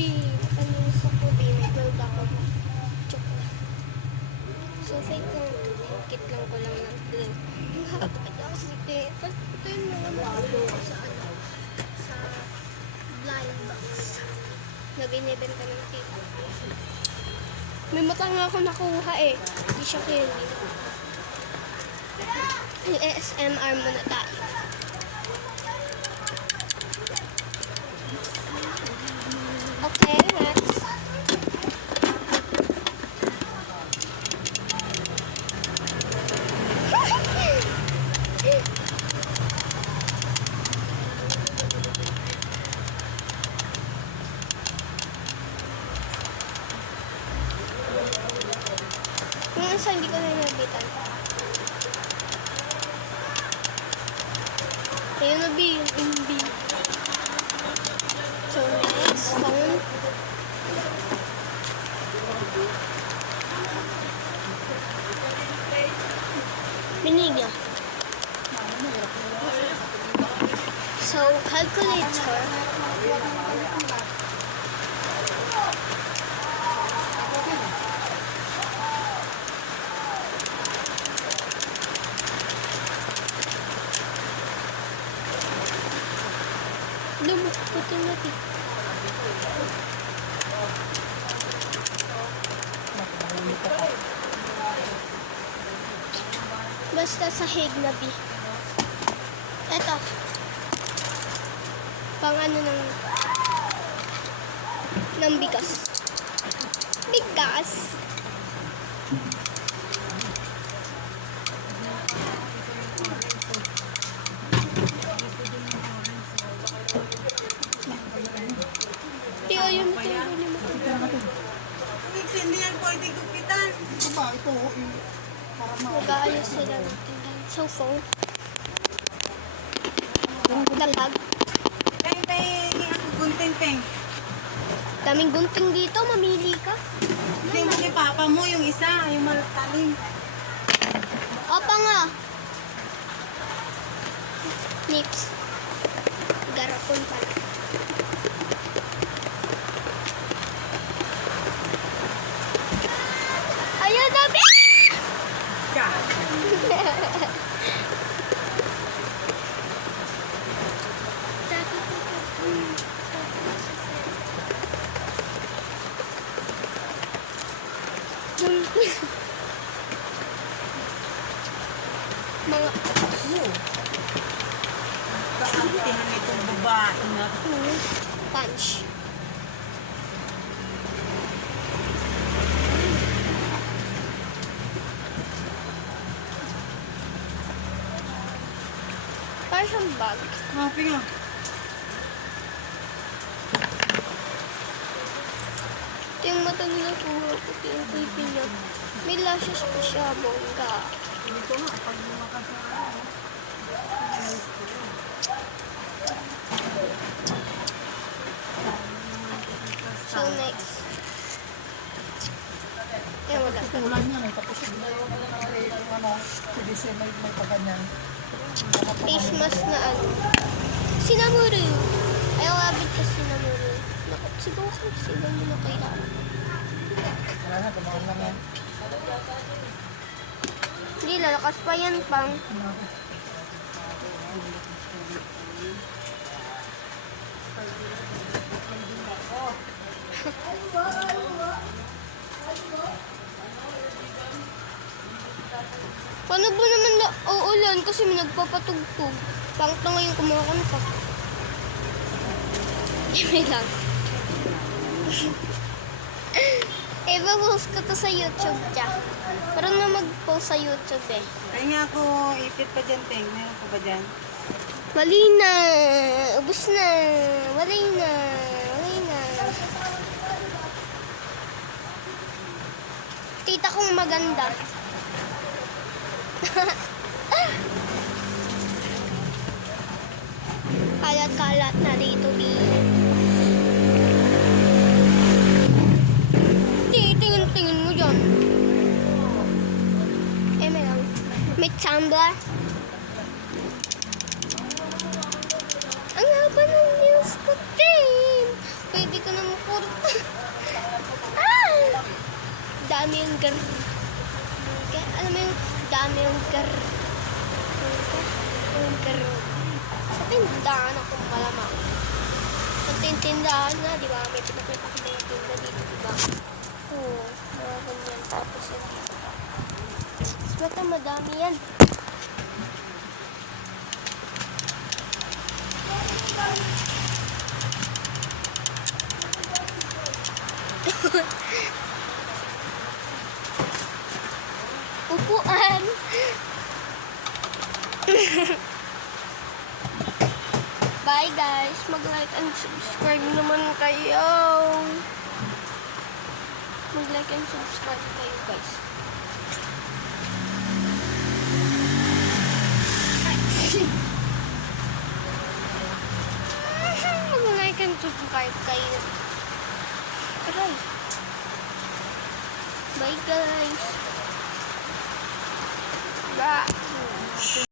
B. Nakalinis ako, B. May gold ako. Chocolate. So, fake lang ito. Hingkit lang ko lang ng glue. Ang haba niya kasi, ito yung mga nakabuo ko sa sa blind box na binibenta ng tita. May mata nga ako nakuha eh. Hindi siya candy. Yung ASMR muna tayo. Okay, next. Yung isa hindi ko na nabitan. Ayun na B, yung B. So next, phone. Binigya. So, calculator. Puti natin. Basta sahig na B. Eto. Pang ano ng bigas. Bigas. Tiyo, yung tingin niyo mo. Hindi yan pwede gupitan. Ito, Mag-aayos sila ng tindahan. So, phone. Lapag. Peng, ako gunting, peng. Daming gunting dito. Mamili ka. Hindi mo ni papa mo yung isa, yung malatalim. Opa nga. Next. Garapon pala. Ayaw nabi! Mga Kaantihan itong babae na to. punch. Parang siyang bag. Happy nga. Ito yung mata nila puro puti yung pipi niya. May lashes pa siya, bongga. Dito nga, pag lumakas na ako. So next. Ayan, wala. Tulan yan eh, tapos yung PVC may paganyan. Face mask na ano. Sinamuru. Ayaw abit ka sinamuru. Naku, siguro kung sila mo na kailangan. Wala na, tumakan lang yan. Hindi, lalakas pa yan, pang. Paano ba naman na uulan kasi may nagpapatugtog? Pangit na ngayon kumakanta. May lang. Iba-post ko to sa YouTube siya. Pero na mag-post sa YouTube eh. Kaya nga ako, ipit pa dyan, peng. Meron pa ba dyan? Wali na. Ubus na. Wali na. Wali na. Tita kong maganda. Kalat-kalat na dito, B. Tingin mo dyan. May lang. May tumbler. Ang haba ng nails ko, Tim. Pwede ko na makurot dami yung gar. Alam mo yung dami yung gar. Yung gar. Sa tindahan ako malamang. Sa tindahan na, di ba? May pinakita ko mga tinda dito, di ba? Oo, mga ganyan. Tapos yun. Basta madami yan. Upuan. Bye guys. Mag-like and subscribe naman kayo. Mag-like and subscribe kayo guys. Mag-like and subscribe kayo. Aray. Bye guys. Bye.